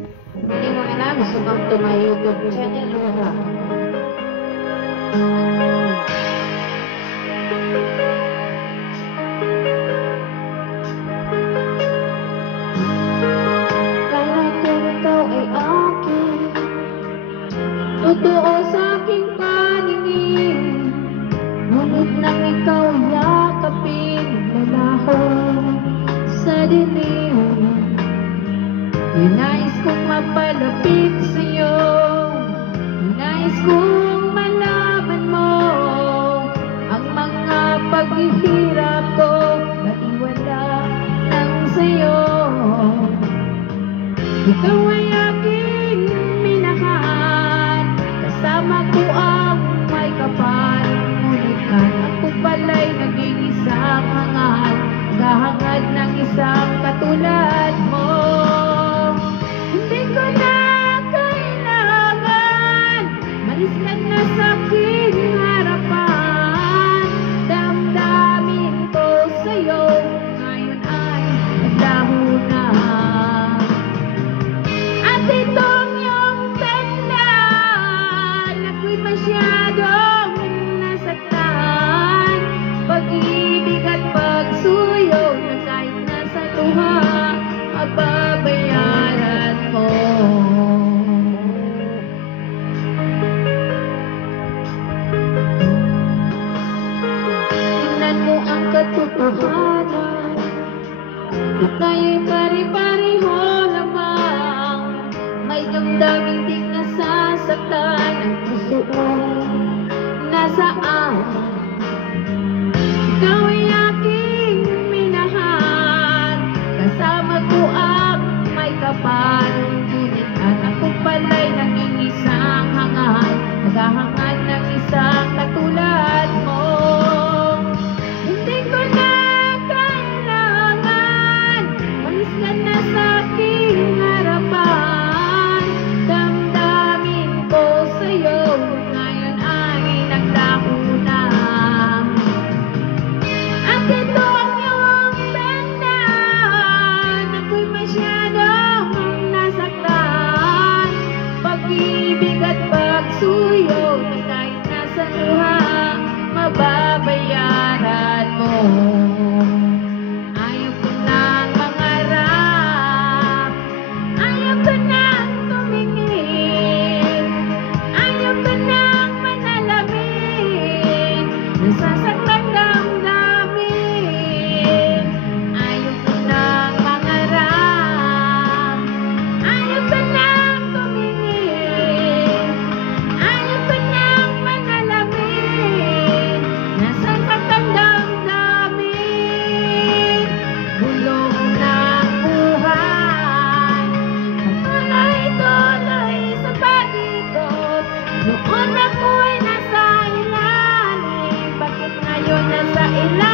Hindi mo alam, gusto kang to my YouTube channel ha. Kala ko ikaw ay akin, totoo sa aking paningin. Ngunit nang ikaw yakapin, lalaho sa dilim. Nais kong mapalapit sa'yo, nais kong malaman mo ang mga paghihirap ko, pati wala lang sa'yo. Ikaw ay aking minahal, kasama ko ang may kapal. Ngunit ako pala'y naging isang hangal, gahangad ng isang katulad mo. Hindi ko na kailangan, malis ka na sa aking harapan. Damdamin ko sa'yo, ngayon ay naglaho na. At itong iyong tandaan, ako'y masyadong nasaktan. Pag-ibig at pagsuyo na kahit nasa luha, mababayaran mo. Tingnan mo ang katotohanan, tayo'y pare-pareho lamang. May damdaming di nasasaktan, ang puso mo nasaan? Ikaw ay aking minahal, kasama ko ang may kapal. Ngunit anak ko pala'y naging isang hangal, naghahangad ng isang katulad mo. Hindi ko na kailangan, malis ka na sa aking harapan. Damdamin ko sa'yo, ngayon ay naglaho na. At ito ang iyong tandaan, ako'y masyadong nasaktan. Pag-ibig at pagsuyo na kahit nasa luha, mababayaran mo. Ayaw ko nang mangarap, ayaw ko nang tumingin, ayaw ko nang manalamin, nasasaktan damdamin. Ayaw ko nang mangarap, ayaw ko nang tumingin, ayaw ko nang manalamin, nasasaktan damdamin. Bulong ng buhay, tuloy-tuloy sa pag-ikot. Noon ako'y nasa ilalim, bakit ngayon nasa ilalim?